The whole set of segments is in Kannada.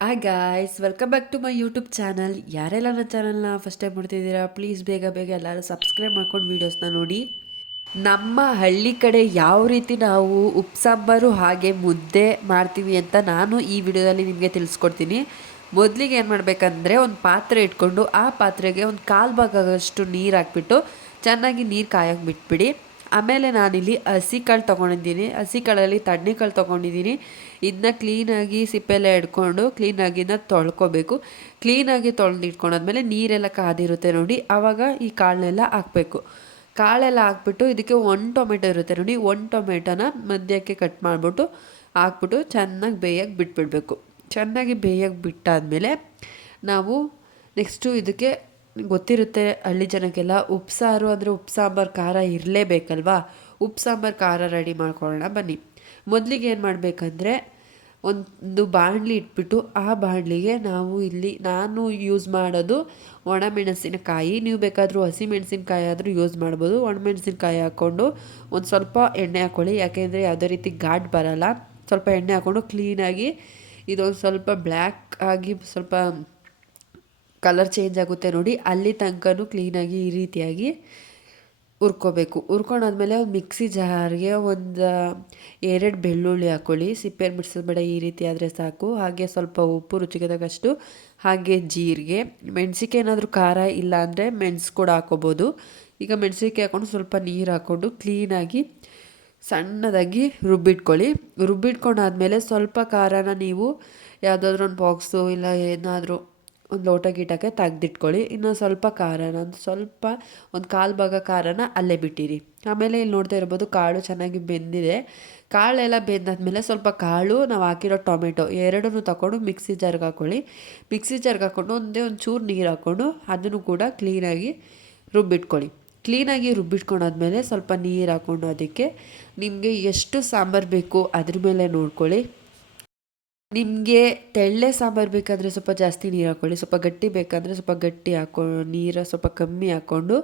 Hi guys, welcome back to my YouTube channel. ಯಾರೆಲ್ಲ ನನ್ನ ಚಾನಲ್ನ ಫಸ್ಟ್ ಟೈಮ್ ಮಾಡ್ತಿದ್ದೀರಾ, ಪ್ಲೀಸ್ ಬೇಗ ಬೇಗ ಎಲ್ಲರೂ ಸಬ್ಸ್ಕ್ರೈಬ್ ಮಾಡ್ಕೊಂಡು ವೀಡಿಯೋಸ್ನ ನೋಡಿ. ನಮ್ಮ ಹಳ್ಳಿ ಕಡೆ ಯಾವ ರೀತಿ ನಾವು ಉಪ್ಪು ಸಾಂಬಾರು ಹಾಗೆ ಮುದ್ದೆ ಮಾಡ್ತೀವಿ ಅಂತ ನಾನು ಈ ವಿಡಿಯೋದಲ್ಲಿ ನಿಮಗೆ ತಿಳಿಸ್ಕೊಡ್ತೀನಿ. ಮೊದಲಿಗೆ ಏನು ಮಾಡಬೇಕಂದ್ರೆ, ಒಂದು ಪಾತ್ರೆ ಇಟ್ಕೊಂಡು ಆ ಪಾತ್ರೆಗೆ ಒಂದು ಕಾಲು ಭಾಗಷ್ಟು ನೀರು ಹಾಕ್ಬಿಟ್ಟು ಚೆನ್ನಾಗಿ ನೀರು ಕಾಯಕ್ಕೆ ಬಿಟ್ಬಿಡಿ. ಆಮೇಲೆ ನಾನಿಲ್ಲಿ ಹಸಿ ಕಾಳು ತೊಗೊಂಡಿದ್ದೀನಿ. ಹಸಿ ಕಾಳಲ್ಲಿ ತಣ್ಣೆ ಕಾಳು ತೊಗೊಂಡಿದ್ದೀನಿ. ಇದನ್ನ ಕ್ಲೀನಾಗಿ ಸಿಪ್ಪೆಲ್ಲ ಹಿಡ್ಕೊಂಡು ಕ್ಲೀನಾಗಿ ತೊಳ್ಕೊಬೇಕು. ಕ್ಲೀನಾಗಿ ತೊಳೆದು ಇಟ್ಕೊಂಡಾದ್ಮೇಲೆ ನೀರೆಲ್ಲ ಕಾದಿರುತ್ತೆ ನೋಡಿ, ಆವಾಗ ಈ ಕಾಳನ್ನೆಲ್ಲ ಹಾಕಬೇಕು. ಕಾಳೆಲ್ಲ ಹಾಕ್ಬಿಟ್ಟು ಇದಕ್ಕೆ ಒಂದು ಟೊಮೆಟೊ ಇರುತ್ತೆ ನೋಡಿ, ಒಂದು ಟೊಮೆಟೊನ ಮಧ್ಯಕ್ಕೆ ಕಟ್ ಮಾಡಿಬಿಟ್ಟು ಹಾಕ್ಬಿಟ್ಟು ಚೆನ್ನಾಗಿ ಬೇಯಕ್ಕೆ ಬಿಟ್ಬಿಡಬೇಕು. ಚೆನ್ನಾಗಿ ಬೇಯಕ್ಕೆ ಬಿಟ್ಟಾದಮೇಲೆ ನಾವು ನೆಕ್ಸ್ಟು ಇದಕ್ಕೆ ಗೊತ್ತಿರುತ್ತೆ ಹಳ್ಳಿ ಜನಕ್ಕೆಲ್ಲ, ಉಪ್ಸಾರು ಅಂದರೆ ಉಪ್ಪು ಸಾಂಬಾರು ಖಾರ ಇರಲೇಬೇಕಲ್ವಾ. ಉಪ್ಪು ಸಾಂಬಾರು ಖಾರ ರೆಡಿ ಮಾಡ್ಕೊಳ್ಳೋಣ ಬನ್ನಿ. ಮೊದಲಿಗೆ ಏನು ಮಾಡಬೇಕಂದ್ರೆ, ಒಂದು ಬಾಣಲಿ ಇಟ್ಬಿಟ್ಟು ಆ ಬಾಣಲಿಗೆ ನಾನು ಯೂಸ್ ಮಾಡೋದು ಒಣಮೆಣಸಿನಕಾಯಿ. ನೀವು ಬೇಕಾದರೂ ಹಸಿಮೆಣಸಿನ್ಕಾಯಿ ಆದರೂ ಯೂಸ್ ಮಾಡ್ಬೋದು. ಒಣಮೆಣಸಿನ್ಕಾಯಿ ಹಾಕ್ಕೊಂಡು ಒಂದು ಸ್ವಲ್ಪ ಎಣ್ಣೆ ಹಾಕ್ಕೊಳ್ಳಿ, ಯಾಕೆಂದರೆ ಯಾವುದೇ ರೀತಿ ಘಾಟ್ ಬರೋಲ್ಲ. ಸ್ವಲ್ಪ ಎಣ್ಣೆ ಹಾಕ್ಕೊಂಡು ಕ್ಲೀನಾಗಿ ಇದೊಂದು ಸ್ವಲ್ಪ ಬ್ಲ್ಯಾಕ್ ಆಗಿ ಸ್ವಲ್ಪ ಕಲರ್ ಚೇಂಜ್ ಆಗುತ್ತೆ ನೋಡಿ, ಅಲ್ಲಿ ತನಕನೂ ಕ್ಲೀನಾಗಿ ಈ ರೀತಿಯಾಗಿ ಹುರ್ಕೋಬೇಕು. ಹುರ್ಕೊಂಡಾದ್ಮೇಲೆ ಒಂದು ಮಿಕ್ಸಿ ಜಾರ್ಗೆ ಒಂದು 2 ಬೆಳ್ಳುಳ್ಳಿ ಹಾಕ್ಕೊಳ್ಳಿ. ಸಿಪ್ಪೆ ಬಿಡಿಸೋದು ಈ ರೀತಿ ಆದರೆ ಸಾಕು. ಹಾಗೆ ಸ್ವಲ್ಪ ಉಪ್ಪು ರುಚಿಗೆ ತಕ್ಕಷ್ಟು, ಹಾಗೆ ಜೀರಿಗೆ. ಮೆಣಸಿಗೆ ಏನಾದರೂ ಖಾರ ಇಲ್ಲ ಅಂದರೆ ಮೆಣಸು ಕೂಡ ಹಾಕ್ಕೋಬೋದು. ಈಗ ಮೆಣಸಿಗೆ ಹಾಕ್ಕೊಂಡು ಸ್ವಲ್ಪ ನೀರು ಹಾಕ್ಕೊಂಡು ಕ್ಲೀನಾಗಿ ಸಣ್ಣದಾಗಿ ರುಬ್ಬಿಟ್ಕೊಂಡಾದ್ಮೇಲೆ ಸ್ವಲ್ಪ ಖಾರನ ನೀವು ಯಾವುದಾದ್ರೂ ಒಂದು ಬಾಕ್ಸು ಇಲ್ಲ ಏನಾದರೂ ಒಂದು ಲೋಟ ಗೀಟಕ್ಕೆ ತೆಗ್ದಿಟ್ಕೊಳ್ಳಿ. ಇನ್ನು ಸ್ವಲ್ಪ ಖಾರನ ಒಂದು ಕಾಲು ಭಾಗ ಖಾರನ ಅಲ್ಲೇ ಬಿಟ್ಟಿರಿ. ಆಮೇಲೆ ಇಲ್ಲಿ ನೋಡ್ತಾ ಇರ್ಬೋದು, ಕಾಳು ಚೆನ್ನಾಗಿ ಬೆಂದಿದೆ. ಕಾಳೆಲ್ಲ ಬೆಂದಾದ್ಮೇಲೆ ಸ್ವಲ್ಪ ಕಾಳು, ನಾವು ಹಾಕಿರೋ ಟೊಮೆಟೊ ಎರಡನ್ನೂ ತಗೊಂಡು ಮಿಕ್ಸಿ ಜಾರ್ಗೆ ಹಾಕ್ಕೊಳ್ಳಿ. ಮಿಕ್ಸಿ ಜಾರ್ಗೆ ಹಾಕ್ಕೊಂಡು ಒಂದು ಚೂರು ನೀರು ಹಾಕ್ಕೊಂಡು ಅದನ್ನು ಕೂಡ ಕ್ಲೀನಾಗಿ ರುಬ್ಬಿಟ್ಕೊಳ್ಳಿ. ಕ್ಲೀನಾಗಿ ರುಬ್ಬಿಟ್ಕೊಂಡಾದ್ಮೇಲೆ ಸ್ವಲ್ಪ ನೀರು ಹಾಕ್ಕೊಂಡು ಅದಕ್ಕೆ ನಿಮಗೆ ಎಷ್ಟು ಸಾಂಬಾರು ಬೇಕು ಅದ್ರ ಮೇಲೆ ನೋಡ್ಕೊಳ್ಳಿ. ನಿಮಗೆ ತೆಳ್ಳೆ ಸಾಂಬಾರು ಬೇಕಾದರೆ ಸ್ವಲ್ಪ ಜಾಸ್ತಿ ನೀರು ಹಾಕ್ಕೊಳ್ಳಿ, ಸ್ವಲ್ಪ ಗಟ್ಟಿ ಬೇಕಾದರೆ ಸ್ವಲ್ಪ ಗಟ್ಟಿ ನೀರು ಸ್ವಲ್ಪ ಕಮ್ಮಿ ಹಾಕ್ಕೊಂಡು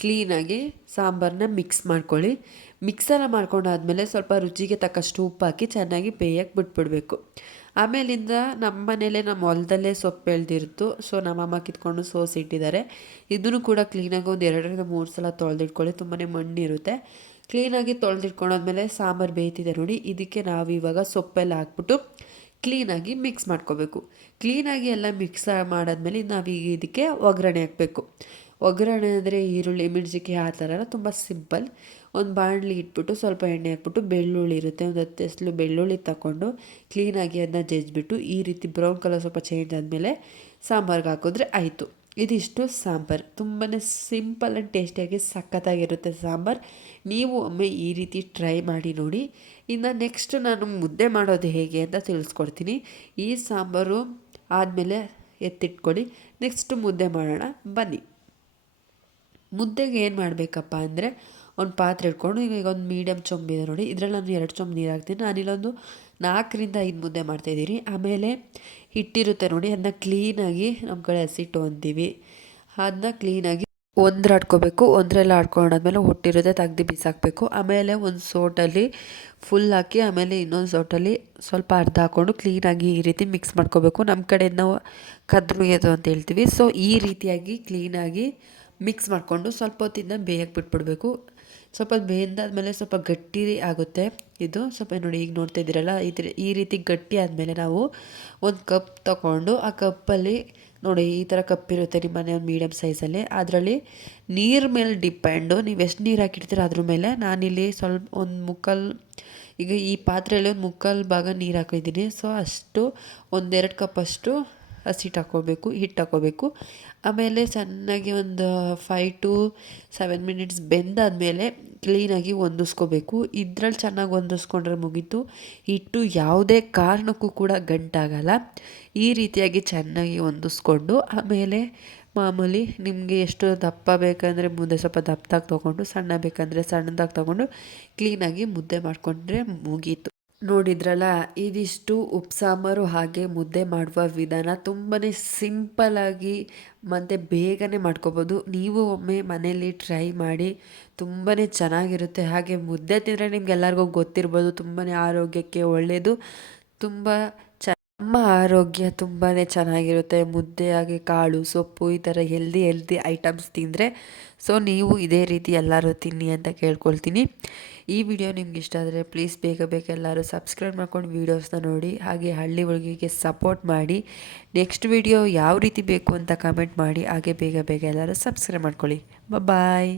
ಕ್ಲೀನಾಗಿ ಸಾಂಬಾರನ್ನ ಮಿಕ್ಸ್ ಮಾಡ್ಕೊಳ್ಳಿ. ಮಿಕ್ಸೆಲ್ಲ ಮಾಡ್ಕೊಂಡಾದ್ಮೇಲೆ ಸ್ವಲ್ಪ ರುಚಿಗೆ ತಕ್ಕಷ್ಟು ಉಪ್ಪು ಹಾಕಿ ಚೆನ್ನಾಗಿ ಬೇಯಕ್ಕೆ ಬಿಟ್ಬಿಡಬೇಕು. ಆಮೇಲಿಂದ ನಮ್ಮ ಮನೇಲೆ ನಮ್ಮ ಹೊಲದಲ್ಲೇ ಸೊಪ್ಪು ಬೆಳೆದಿರ್ತು, ಸೊ ನಮ್ಮಮ್ಮ ಕಿತ್ಕೊಂಡು ಸೋಸಿಟ್ಟಿದ್ದಾರೆ. ಇದನ್ನು ಕೂಡ ಕ್ಲೀನಾಗಿ ಒಂದು 2-3 ಸಲ ತೊಳೆದಿಟ್ಕೊಳ್ಳಿ, ತುಂಬಾ ಮಣ್ಣಿರುತ್ತೆ. ಕ್ಲೀನಾಗಿ ತೊಳೆದಿಟ್ಕೊಂಡಾದ್ಮೇಲೆ ಸಾಂಬಾರು ಬೇಯ್ತಿದೆ ನೋಡಿ, ಇದಕ್ಕೆ ನಾವು ಇವಾಗ ಸೊಪ್ಪೆಲ್ಲ ಹಾಕ್ಬಿಟ್ಟು ಕ್ಲೀನಾಗಿ ಮಿಕ್ಸ್ ಮಾಡ್ಕೋಬೇಕು. ಕ್ಲೀನಾಗಿ ಎಲ್ಲ ಮಿಕ್ಸ್ ಮಾಡಾದ್ಮೇಲೆ ನಾವೀಗ ಇದಕ್ಕೆ ಒಗ್ಗರಣೆ ಹಾಕಬೇಕು. ಒಗ್ಗರಣೆ ಅಂದರೆ ಈರುಳ್ಳಿ ಮೆಣಸಿನ್ಕಾಯಿ ಆ ಥರ ತುಂಬ ಸಿಂಪಲ್. ಒಂದು ಬಾಣಲಿ ಇಟ್ಬಿಟ್ಟು ಸ್ವಲ್ಪ ಎಣ್ಣೆ ಹಾಕ್ಬಿಟ್ಟು ಬೆಳ್ಳುಳ್ಳಿ ಇರುತ್ತೆ, ಒಂದು 10 ಎಸ್ಲು ಬೆಳ್ಳುಳ್ಳಿ ತಗೊಂಡು ಕ್ಲೀನಾಗಿ ಅದನ್ನ ಜಜ್ಜಿಬಿಟ್ಟು ಈ ರೀತಿ ಬ್ರೌನ್ ಕಲರ್ ಸ್ವಲ್ಪ ಚೇಂಜ್ ಆದಮೇಲೆ ಸಾಂಬಾರ್ಗೆ ಹಾಕಿದ್ರೆ ಆಯಿತು. ಇದಿಷ್ಟು ಸಾಂಬಾರು. ತುಂಬಾ ಸಿಂಪಲ್ ಆ್ಯಂಡ್ ಟೇಸ್ಟಿಯಾಗಿ ಸಖತ್ತಾಗಿರುತ್ತೆ ಸಾಂಬಾರು. ನೀವು ಒಮ್ಮೆ ಈ ರೀತಿ ಟ್ರೈ ಮಾಡಿ ನೋಡಿ. ಇನ್ನು ನೆಕ್ಸ್ಟ್ ನಾನು ಮುದ್ದೆ ಮಾಡೋದು ಹೇಗೆ ಅಂತ ತಿಳಿಸ್ಕೊಡ್ತೀನಿ. ಈ ಸಾಂಬಾರು ಆದಮೇಲೆ ಎತ್ತಿಟ್ಕೊಳ್ಳಿ. ನೆಕ್ಸ್ಟ್ ಮುದ್ದೆ ಮಾಡೋಣ ಬನ್ನಿ. ಮುದ್ದೆಗೆ ಏನು ಮಾಡಬೇಕಪ್ಪ ಅಂದರೆ, ಒಂದು ಪಾತ್ರೆ ಇಟ್ಕೊಂಡು ಈಗ ಒಂದು ಮೀಡಿಯಮ್ ಚೊಂಬಿದೆ ನೋಡಿ, ಇದರಲ್ಲಿ ನಾನು 2 ಚೊಂಬು ನೀರು ಹಾಕ್ತೀನಿ. ನಾನಿಲ್ಲೊಂದು 4-5 ಮುದ್ದೆ ಮಾಡ್ತಾಯಿದ್ದೀನಿ. ಆಮೇಲೆ ಹಿಟ್ಟಿರುತ್ತೆ ನೋಡಿ, ಅದನ್ನ ಕ್ಲೀನಾಗಿ ನಮ್ಮ ಕಡೆ ಹಸಿಟ್ಟು ಅಂತೀವಿ, ಅದನ್ನ ಕ್ಲೀನಾಗಿ ಆಡ್ಕೋಬೇಕು. ಒಂದರೆಲ್ಲ ಆಡ್ಕೊಂಡಾದ್ಮೇಲೆ ಹೊಟ್ಟಿರುತ್ತೆ ತೆಗ್ದು ಬಿಸಾಕಬೇಕು. ಆಮೇಲೆ ಒಂದು ಸೋಟಲ್ಲಿ ಫುಲ್ ಹಾಕಿ ಆಮೇಲೆ ಇನ್ನೊಂದು ಸೋಟಲ್ಲಿ ಸ್ವಲ್ಪ ಅರ್ಧ ಹಾಕ್ಕೊಂಡು ಕ್ಲೀನಾಗಿ ಈ ರೀತಿ ಮಿಕ್ಸ್ ಮಾಡ್ಕೋಬೇಕು. ನಮ್ಮ ಕಡೆ ನಾವು ಕದ್ರುಗೆದು ಅಂತ ಹೇಳ್ತೀವಿ. ಸೊ ಈ ರೀತಿಯಾಗಿ ಕ್ಲೀನಾಗಿ ಮಿಕ್ಸ್ ಮಾಡಿಕೊಂಡು ಸ್ವಲ್ಪ ಹೊತ್ತಿಂದ ಬೇಯಕ್ಕೆ ಬಿಟ್ಬಿಡಬೇಕು. ಸ್ವಲ್ಪ ಬೇಯ್ದಾದ್ಮೇಲೆ ಸ್ವಲ್ಪ ಗಟ್ಟಿ ಆಗುತ್ತೆ ಇದು. ಸ್ವಲ್ಪ ನೋಡಿ, ಈಗ ನೋಡ್ತಾ ಇದ್ದೀರಲ್ಲ, ಈ ರೀತಿ ಗಟ್ಟಿ ಆದಮೇಲೆ ನಾವು ಒಂದು ಕಪ್ ತಗೊಂಡು ಆ ಕಪ್ಪಲ್ಲಿ ನೋಡಿ, ಈ ಥರ ಕಪ್ಪಿರುತ್ತೆ ನಿಮ್ಮ ಮನೆ ಒಂದು ಮೀಡಿಯಮ್ ಸೈಜಲ್ಲಿ, ಅದರಲ್ಲಿ ನೀರು ಮೇಲೆ ಡಿಪೆಂಡು, ನೀವು ಎಷ್ಟು ನೀರು ಹಾಕಿರ್ತೀರ ಅದ್ರ ಮೇಲೆ. ನಾನಿಲ್ಲಿ ಸ್ವಲ್ಪ ಈಗ ಈ ಪಾತ್ರೆಯಲ್ಲಿ ಒಂದು 3/4 ಭಾಗ ನೀರು ಹಾಕಿದ್ದೀನಿ. ಸೊ ಅಷ್ಟು 1-2 ಕಪ್ಪಷ್ಟು ಹಿಟ್ಟು ಹಾಕ್ಕೋಬೇಕು. ಆಮೇಲೆ ಚೆನ್ನಾಗಿ ಒಂದು 5 to 7 ಮಿನಿಟ್ಸ್ ಬೆಂದಾದಮೇಲೆ ಕ್ಲೀನಾಗಿ ಹೊಂದಿಸ್ಕೋಬೇಕು. ಇದ್ರಲ್ಲಿ ಚೆನ್ನಾಗಿ ಹೊಂದಿಸ್ಕೊಂಡ್ರೆ ಮುಗೀತು. ಹಿಟ್ಟು ಯಾವುದೇ ಕಾರಣಕ್ಕೂ ಕೂಡ ಗಂಟಾಗಲ್ಲ. ಈ ರೀತಿಯಾಗಿ ಚೆನ್ನಾಗಿ ಹೊಂದಿಸ್ಕೊಂಡು ಆಮೇಲೆ ಮಾಮೂಲಿ ನಿಮಗೆ ಎಷ್ಟು ದಪ್ಪ ಬೇಕಂದರೆ ಮುದ್ದೆ ಸ್ವಲ್ಪ ದಪ್ಪದಾಗಿ ತೊಗೊಂಡು, ಸಣ್ಣ ಬೇಕಂದರೆ ಸಣ್ಣದಾಗಿ ತೊಗೊಂಡು ಕ್ಲೀನಾಗಿ ಮುದ್ದೆ ಮಾಡಿಕೊಂಡ್ರೆ ಮುಗೀತು. ನೋಡಿದ್ರಲ್ಲ, ಇದಿಷ್ಟು ಉಪ್ಪು ಸಾಂಬಾರು ಹಾಗೆ ಮುದ್ದೆ ಮಾಡುವ ವಿಧಾನ. ತುಂಬಾ ಸಿಂಪಲ್ಲಾಗಿ ಮತ್ತು ಬೇಗನೆ ಮಾಡ್ಕೋಬೋದು. ನೀವು ಒಮ್ಮೆ ಮನೇಲಿ ಟ್ರೈ ಮಾಡಿ, ತುಂಬಾ ಚೆನ್ನಾಗಿರುತ್ತೆ. ಹಾಗೆ ಮುದ್ದೆ ತಿಂದರೆ ನಿಮ್ಗೆಲ್ಲರಿಗೂ ಗೊತ್ತಿರ್ಬೋದು, ತುಂಬಾ ಆರೋಗ್ಯಕ್ಕೆ ಒಳ್ಳೆಯದು. ತುಂಬ ನಮ್ಮ ಆರೋಗ್ಯ ತುಂಬಾ ಚೆನ್ನಾಗಿರುತ್ತೆ ಮುದ್ದೆ ಹಾಗೆ ಕಾಳು ಸೊಪ್ಪು ಈ ಥರ ಹೆಲ್ದಿ ಐಟಮ್ಸ್ ತಿಂದರೆ. ಸೊ ನೀವು ಇದೇ ರೀತಿ ಎಲ್ಲರೂ ತಿನ್ನಿ ಅಂತ ಕೇಳ್ಕೊಳ್ತೀನಿ. ಈ ವಿಡಿಯೋ ನಿಮ್ಗೆ ಇಷ್ಟ ಆದರೆ ಪ್ಲೀಸ್ ಬೇಗ ಬೇಗ ಎಲ್ಲರೂ ಸಬ್ಸ್ಕ್ರೈಬ್ ಮಾಡ್ಕೊಂಡು ವೀಡಿಯೋಸ್ನ ನೋಡಿ, ಹಾಗೆ ಹಳ್ಳಿ ಹುಡುಗಿಗೆ ಸಪೋರ್ಟ್ ಮಾಡಿ. ನೆಕ್ಸ್ಟ್ ವಿಡಿಯೋ ಯಾವ ರೀತಿ ಬೇಕು ಅಂತ ಕಮೆಂಟ್ ಮಾಡಿ, ಹಾಗೆ ಬೇಗ ಬೇಗ ಎಲ್ಲರೂ ಸಬ್ಸ್ಕ್ರೈಬ್ ಮಾಡ್ಕೊಳ್ಳಿ. ಬಾಯ್.